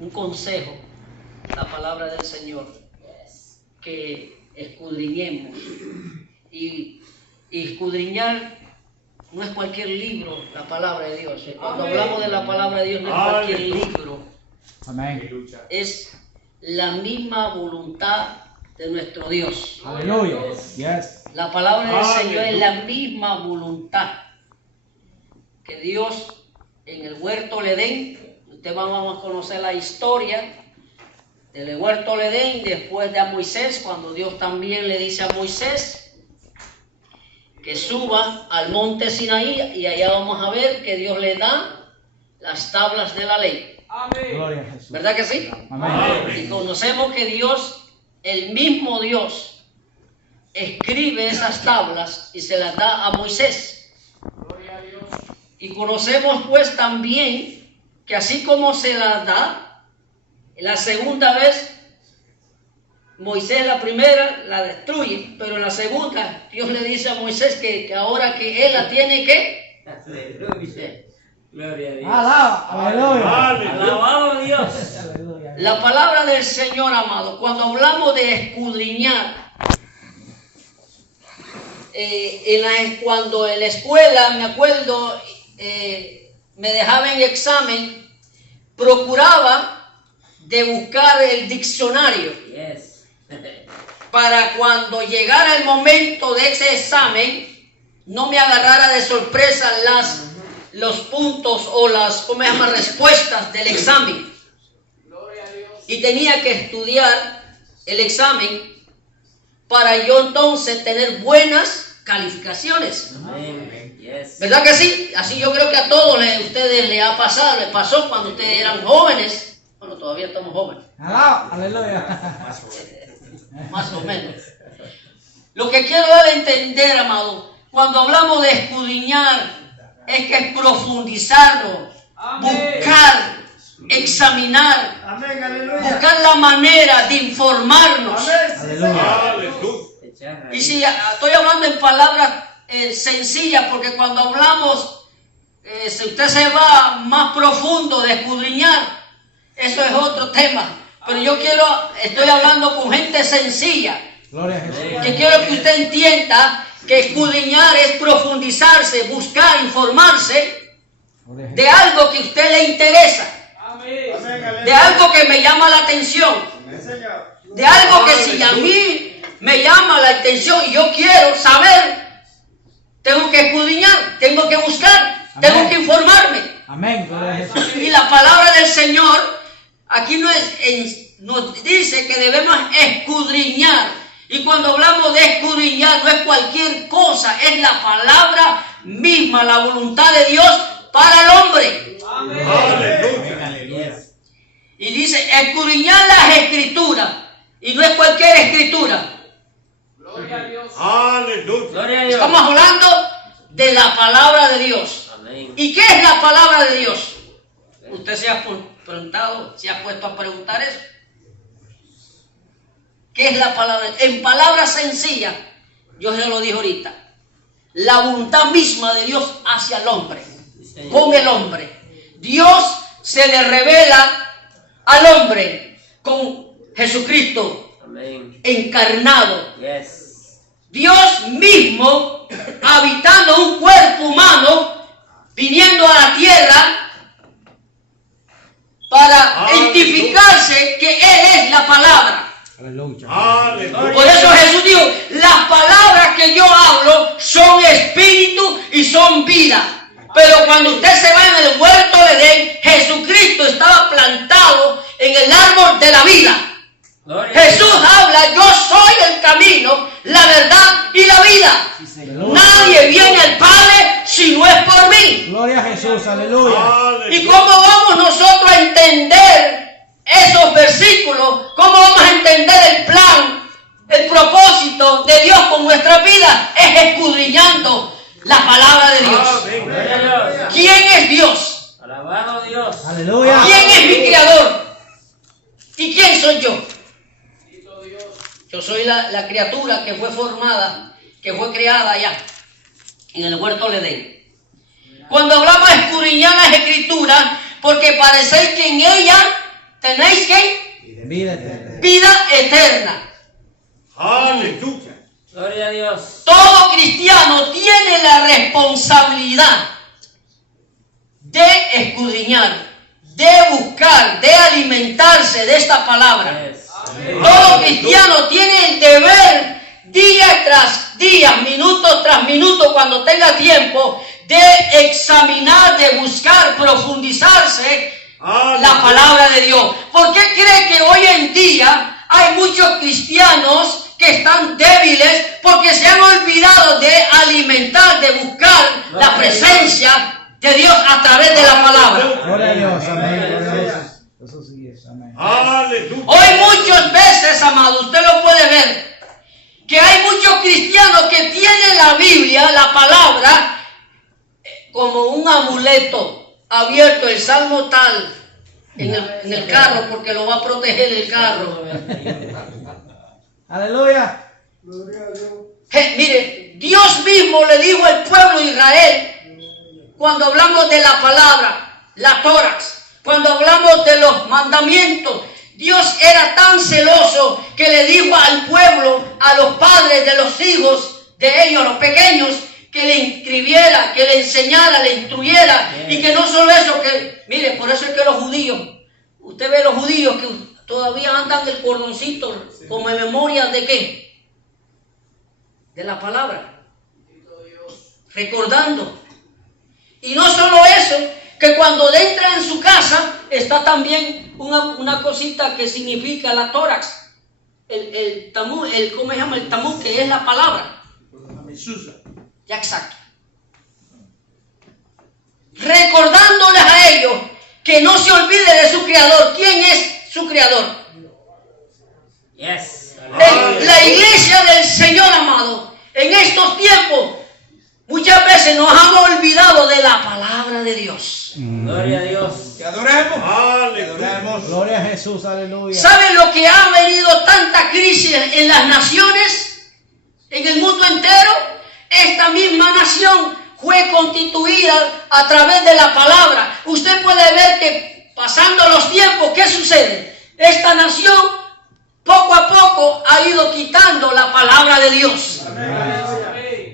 un consejo, la palabra del Señor, que escudriñemos. Y escudriñar no es cualquier libro, la palabra de Dios. Cuando hablamos de la palabra de Dios no es cualquier libro. Amén. Es la misma voluntad de nuestro Dios. Aleluya. Yes. La palabra del Señor es la misma voluntad que Dios en el huerto del Edén. Ustedes vamos a conocer la historia del huerto del Edén después de a Moisés, cuando Dios también le dice a Moisés que suba al monte Sinaí, y allá vamos a ver que Dios le da las tablas de la ley. Amén. Gloria a Jesús. ¿Verdad que sí? Amén. Y conocemos que Dios, el mismo Dios, escribe esas tablas y se las da a Moisés. Gloria a Dios. Y conocemos pues también que así como se las da, la segunda vez, Moisés la primera la destruye, pero en la segunda Dios le dice a Moisés que ahora que él la tiene que... Aleluya. Gloria a Dios. Alaba. Aleluya. Alabado a Dios. Aleluya. La palabra del Señor, amado, cuando hablamos de escudriñar, cuando en la escuela, me acuerdo, me dejaba en examen, procuraba de buscar el diccionario. Yes. Para cuando llegara el momento de ese examen, no me agarrara de sorpresa los puntos o las respuestas del examen. Gloria a Dios. Y tenía que estudiar el examen para yo entonces tener buenas calificaciones. Amén. Yes. ¿Verdad que sí? Así yo creo que a todos ustedes les ha pasado, les pasó cuando ustedes eran jóvenes. Bueno, todavía estamos jóvenes. Alaba. Aleluya. Más o menos. Lo que quiero dar a entender, amado, cuando hablamos de escudriñar, es que es profundizarlo, buscar, examinar, Amén, aleluya. buscar la manera de informarnos. Aleluya. Y si estoy hablando en palabras sencillas, porque cuando hablamos, si usted se va más profundo de escudriñar, eso es otro tema. Pero yo estoy hablando con gente sencilla, Gloria a Jesús. que quiero que usted entienda que escudriñar es profundizarse, buscar, informarse Gloria a Jesús. de algo que a usted le interesa, Amén. Amén, aleluya. de algo que me llama la atención, Amén, Señor. de algo que si a mí me llama la atención y yo quiero saber, tengo que escudriñar, tengo que buscar, tengo Amén. que informarme. Amén. Gloria a Jesús. Y la palabra del Señor aquí nos dice que debemos escudriñar. Y cuando hablamos de escudriñar, no es cualquier cosa, es la palabra misma, la voluntad de Dios para el hombre. Amén. Aleluya. Y dice, escudriñar las escrituras. Y no es cualquier escritura. Gloria a Dios. Gloria a Dios. Estamos hablando de la palabra de Dios. Amén. ¿Y qué es la palabra de Dios? Usted se ha preguntado, se ha puesto a preguntar eso. ¿Qué es la palabra? En palabras sencillas, yo se lo dije ahorita, la voluntad misma de Dios hacia el hombre, con el hombre. Dios se le revela al hombre con Jesucristo Amén. encarnado. Yes. Dios mismo habitando un cuerpo humano, viniendo a la tierra para identificarse que Él es la palabra. Aleluya. Por eso Jesús dijo, las palabras que yo hablo son espíritu y son vida. Pero cuando usted se va en el huerto de Edén, Jesucristo estaba plantado en el árbol de la vida. Gloria a Jesús habla, yo soy el camino, la verdad y la vida. Nadie viene al Padre si no es por mí. Gloria a Jesús. Aleluya. ¿Y cómo vamos nosotros a entender esos versículos? ¿Cómo vamos a entender el plan, el propósito de Dios con nuestra vida? Es escudriñando la palabra de Dios. Gloria a Dios. ¿Quién es Dios? Alabado Dios. Aleluya. ¿Quién es mi creador? ¿Y quién soy yo? Bendito Dios. Yo soy la criatura que fue formada, que fue creada allá, en el huerto de Edén. Cuando hablamos de escudriñar las escrituras, porque parece que en ella tenéis ¿qué? Vida eterna. Vida eterna. Aleluya. Gloria a Dios. Todo cristiano tiene la responsabilidad de escudriñar, de buscar, de alimentarse de esta palabra. Yes. Todo cristiano tiene el deber día tras día, minuto tras minuto, cuando tenga tiempo, de examinar, de buscar, profundizarse la palabra de Dios. ¿Por qué cree que hoy en día hay muchos cristianos que están débiles porque se han olvidado de alimentar, de buscar la presencia de Dios a través de la palabra? Gloria a Dios. Amén. Gloria a Jesús. Eso sí es. Amén. Aleluya. Hoy muchas veces, amado, usted lo puede ver, que hay muchos cristianos que tienen la Biblia, la palabra, como un amuleto abierto, el salmo tal, en el carro, porque lo va a proteger el carro. Aleluya. Mire, Dios mismo le dijo al pueblo de Israel, cuando hablamos de la palabra, la Torah, cuando hablamos de los mandamientos, Dios era tan celoso que le dijo al pueblo, a los padres de los hijos de ellos, los pequeños, que le inscribiera, que le enseñara, le instruyera, y que no solo eso, que, mire, por eso es que los judíos, usted ve los judíos que todavía andan el cordoncito como en memoria de ¿qué? De la palabra, recordando. Y no solo eso, que cuando entra en su casa está también una cosita que significa la tórax, el tamú, ¿cómo se llama? El tamú, que es la palabra. Ya, exacto. Recordándoles a ellos que no se olvide de su creador. ¿Quién es su creador? Yes. La iglesia del Señor, amado, en estos tiempos muchas veces nos hemos olvidado de la palabra de Dios. Gloria a Dios. Te adoremos. Aleluya. Gloria a Jesús. Aleluya. ¿Saben lo que ha venido tanta crisis en las naciones? En el mundo entero. Esta misma nación fue constituida a través de la palabra. Usted puede ver que pasando los tiempos, ¿qué sucede? Esta nación poco a poco ha ido quitando la palabra de Dios.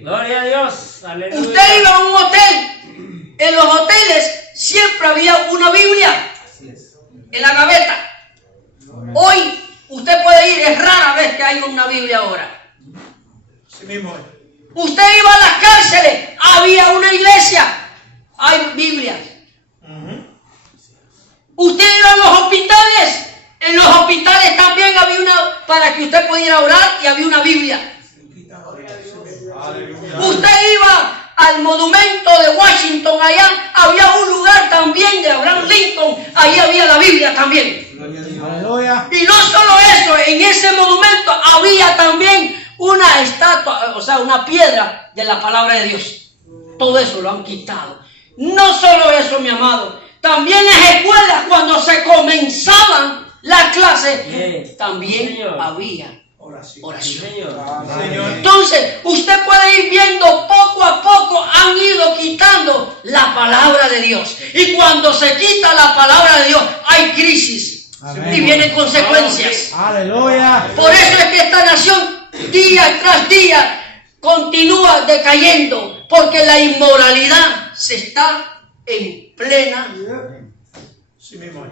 Gloria a Dios. Aleluya. Usted iba a un hotel, en los hoteles siempre había una Biblia en la gaveta. Hoy usted puede ir, es rara vez que hay una Biblia ahora. Sí mismo. Usted iba a las cárceles, había una iglesia, hay Biblias. Usted iba a los hospitales, en los hospitales también había una, para que usted pudiera orar, y había una Biblia. Usted iba al monumento de Washington, allá había un lugar también de Abraham Lincoln, ahí había la Biblia también. Aleluya. Y no solo eso, en ese monumento había también una estatua, o sea, una piedra de la palabra de Dios. Todo eso lo han quitado. No solo eso, mi amado, también en las escuelas, cuando se comenzaban las clases, también había oración. Señor. Entonces, usted puede ir viendo poco a poco han ido quitando la palabra de Dios. Y cuando se quita la palabra de Dios, hay crisis. Amén. Y vienen consecuencias. Aleluya. Por eso es que esta nación, día tras día, continúa decayendo. Porque la inmoralidad se está en plena. Sí mismo.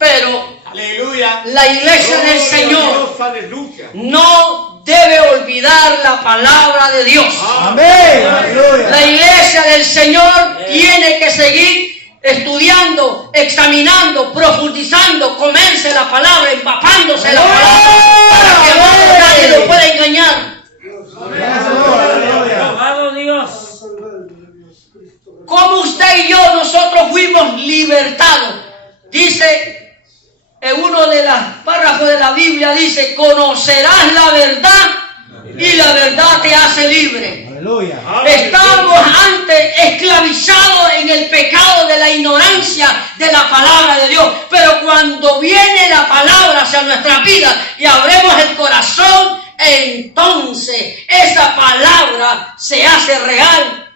Pero Aleluya. la iglesia del Gloria a Señor Dios. Aleluya. no debe olvidar la palabra de Dios. Amén. Aleluya. La iglesia del Señor tiene que seguir estudiando, examinando, profundizando, comerse la palabra, empapándose la palabra, para que nadie lo pueda engañar. Alabado Dios. Como usted y yo, nosotros fuimos libertados. Dice en uno de los párrafos de la Biblia, dice, conocerás la verdad y la verdad te hace libre. Aleluya. Estamos antes esclavizados en el pecado de la ignorancia de la palabra de Dios. Pero cuando viene la palabra hacia nuestra vida y abremos el corazón, entonces esa palabra se hace real,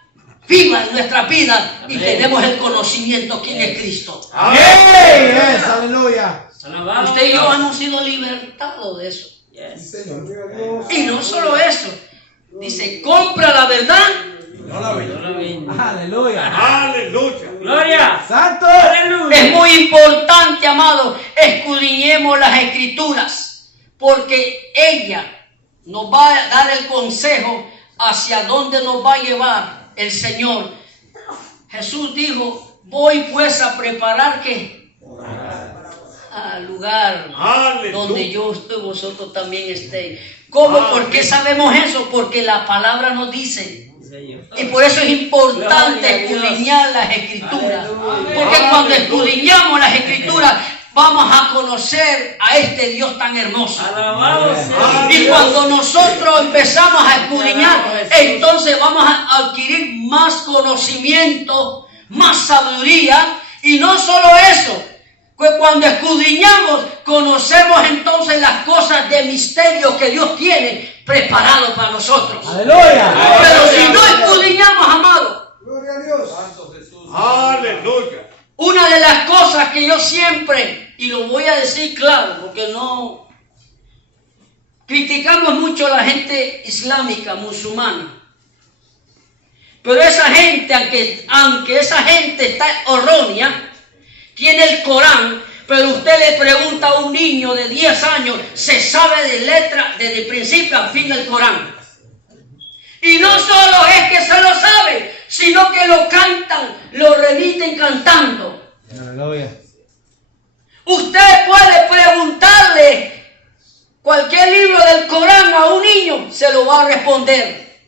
viva en nuestra vida y tenemos el conocimiento quién es Cristo. Amén. Aleluya. usted y yo hemos sido libertados de eso. Yes. Y no solo eso, dice, compra la verdad. No la vi. No lo vi. Aleluya. Aleluya. Gloria. Santo. Aleluya. Es muy importante, amado, escudriñemos las escrituras, porque ella nos va a dar el consejo hacia dónde nos va a llevar el Señor. Jesús dijo, voy pues a preparar ¿qué? Al lugar Aleluya. donde yo estoy, vosotros también estéis. ¿Cómo? ¿Por qué sabemos eso? Porque la palabra nos dice. Y por eso es importante escudriñar las escrituras. Porque cuando escudriñamos las escrituras, vamos a conocer a este Dios tan hermoso. Alabado sea. Y cuando nosotros empezamos a escudriñar, entonces vamos a adquirir más conocimiento, más sabiduría. Y no solo eso, pues cuando escudriñamos, conocemos entonces las cosas de misterio que Dios tiene preparado para nosotros. Aleluya. Pero si no escudriñamos, amado, Aleluya. una de las cosas que yo siempre, y lo voy a decir claro, porque no criticamos mucho a la gente islámica, musulmana, pero esa gente, aunque esa gente está errónea, tiene el Corán, pero usted le pregunta a un niño de 10 años, se sabe de letra desde el principio al fin del Corán. Y no solo es que se lo sabe, sino que lo cantan, lo remiten cantando. Aleluya. Usted puede preguntarle cualquier libro del Corán a un niño, se lo va a responder.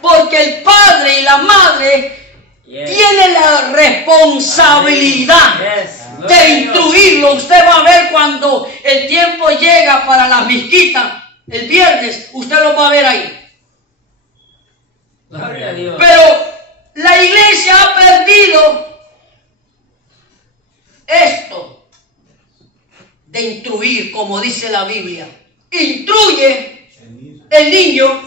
Porque el padre y la madre tienen la responsabilidad Yes. de instruirlo. Usted va a ver cuando el tiempo llega para las mezquitas, el viernes, usted lo va a ver ahí. Gloria a Dios. Pero la iglesia ha perdido esto de instruir, como dice la Biblia. Instruye el niño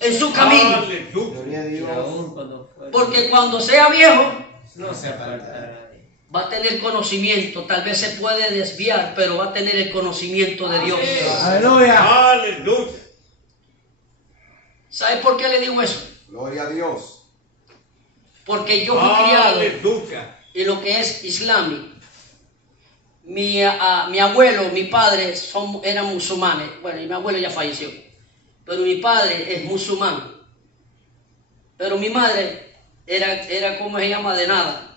en su camino. Aleluya. Aún cuando fue- Porque cuando sea viejo, no se apartará de él. va a tener conocimiento. Tal vez se puede desviar, pero va a tener el conocimiento de Dios. Aleluya. Aleluya. ¿Sabe por qué le digo eso? Gloria a Dios. Porque yo fui criado Aleluya. en lo que es islámico. Mi abuelo, mi padre eran musulmanes. Bueno, y mi abuelo ya falleció. Pero mi padre es musulmán. Pero mi madre era ¿cómo se llama? De nada.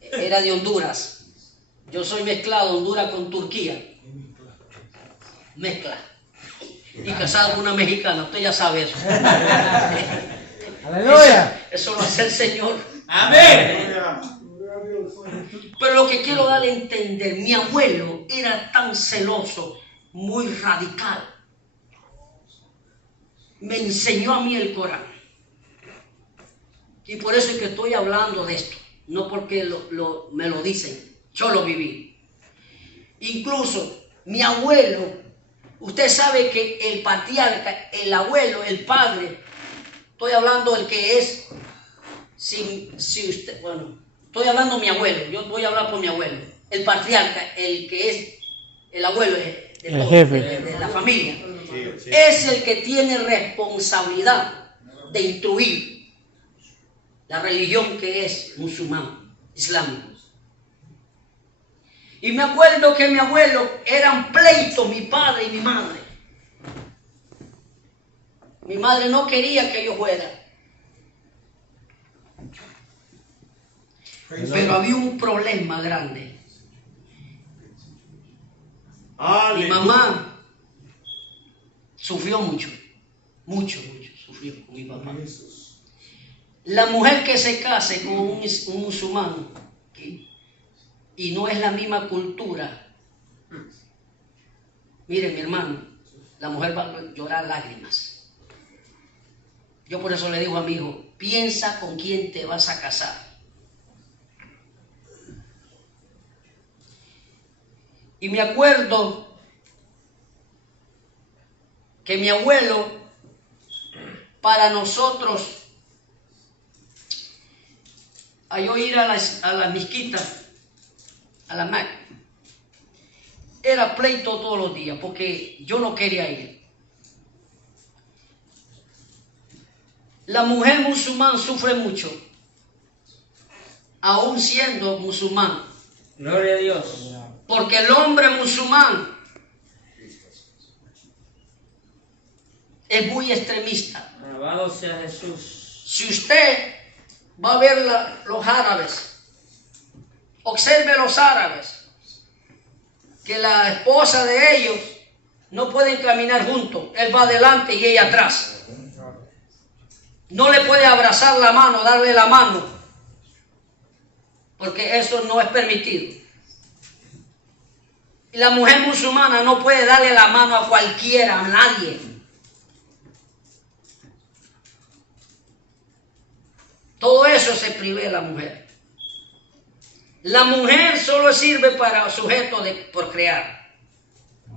Era de Honduras. Yo soy mezclado Honduras con Turquía. Mezcla. Y casado con una mexicana. Usted ya sabe eso. Aleluya. Eso lo hace el Señor. Amén. Pero lo que quiero dar a entender, mi abuelo era tan celoso, muy radical. Me enseñó a mí el Corán. Y por eso es que estoy hablando de esto. No porque me lo dicen. Yo lo viví. Incluso mi abuelo, usted sabe que el patriarca, el abuelo, el padre, estoy hablando del que es, si usted, bueno, estoy hablando de mi abuelo, yo voy a hablar por mi abuelo. El patriarca, el que es el abuelo de jefe. de la familia, es el que tiene responsabilidad de instruir la religión que es musulmán, islámico. Y me acuerdo que mi abuelo eran pleitos, mi padre y mi madre. Mi madre no quería que yo fuera. Pero había un problema grande. Mi Aleluya. mamá sufrió mucho sufrió con mi papá. La mujer que se case con un musulmán y no es la misma cultura, mire mi hermano, la mujer va a llorar lágrimas. Yo por eso le digo a mi hijo, piensa con quién te vas a casar. Y me acuerdo que mi abuelo, para nosotros, a yo ir a las mezquitas, a la Mac, era pleito todos los días porque yo no quería ir. La mujer musulmana sufre mucho, aún siendo musulmán, Gloria a Dios. porque el hombre musulmán es muy extremista. Alabado sea Jesús. Si usted va a ver los árabes, observe los árabes, que la esposa de ellos no pueden caminar juntos, él va adelante y ella atrás. No le puede abrazar la mano, darle la mano, porque eso no es permitido. Y la mujer musulmana no puede darle la mano a cualquiera, a nadie. Todo eso se prive de la mujer. La mujer solo sirve para sujeto de procrear.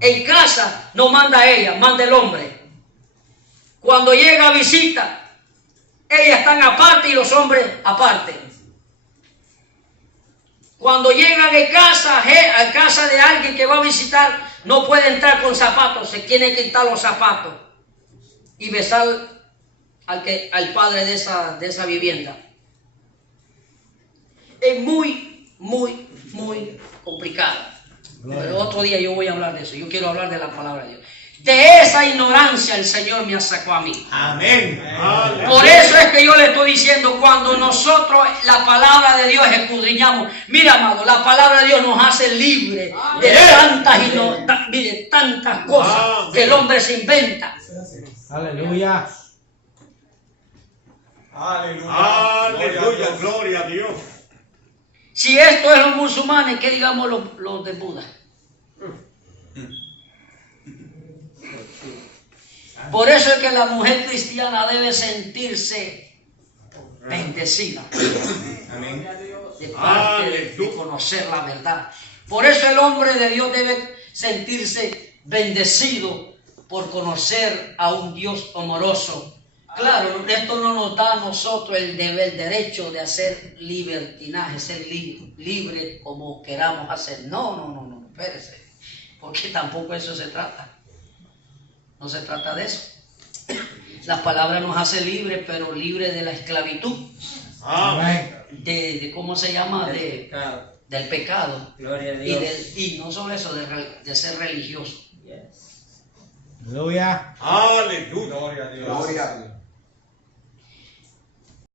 En casa no manda ella, manda el hombre. Cuando llega a visita, ellas están aparte y los hombres aparte. Cuando llegan a casa de alguien que va a visitar, no puede entrar con zapatos, se tiene que quitar los zapatos y besar al padre de esa vivienda. Es muy complicado. Pero otro día yo voy a hablar de eso. Yo quiero hablar de la palabra de Dios. De esa ignorancia el Señor me sacó a mí. Amén. Por eso es que yo le estoy diciendo, cuando nosotros la palabra de Dios escudriñamos, mira, amado, la palabra de Dios nos hace libre de tantas cosas que el hombre se inventa. Aleluya. Aleluya, gloria a Dios. Si esto es los musulmanes, ¿qué digamos los de Buda? Por eso es que la mujer cristiana debe sentirse bendecida Amén. de parte de conocer la verdad. Por eso el hombre de Dios debe sentirse bendecido por conocer a un Dios amoroso. Claro, esto no nos da a nosotros el derecho de hacer libertinaje, ser libre como queramos hacer. No, espérese, porque tampoco eso se trata. No se trata de eso. La palabra nos hace libre, pero libre de la esclavitud. Amén. De ¿cómo se llama? Del pecado. Gloria a Dios. Y no solo eso, de ser religioso. Yes. Aleluya. Aleluya. Gloria a Dios.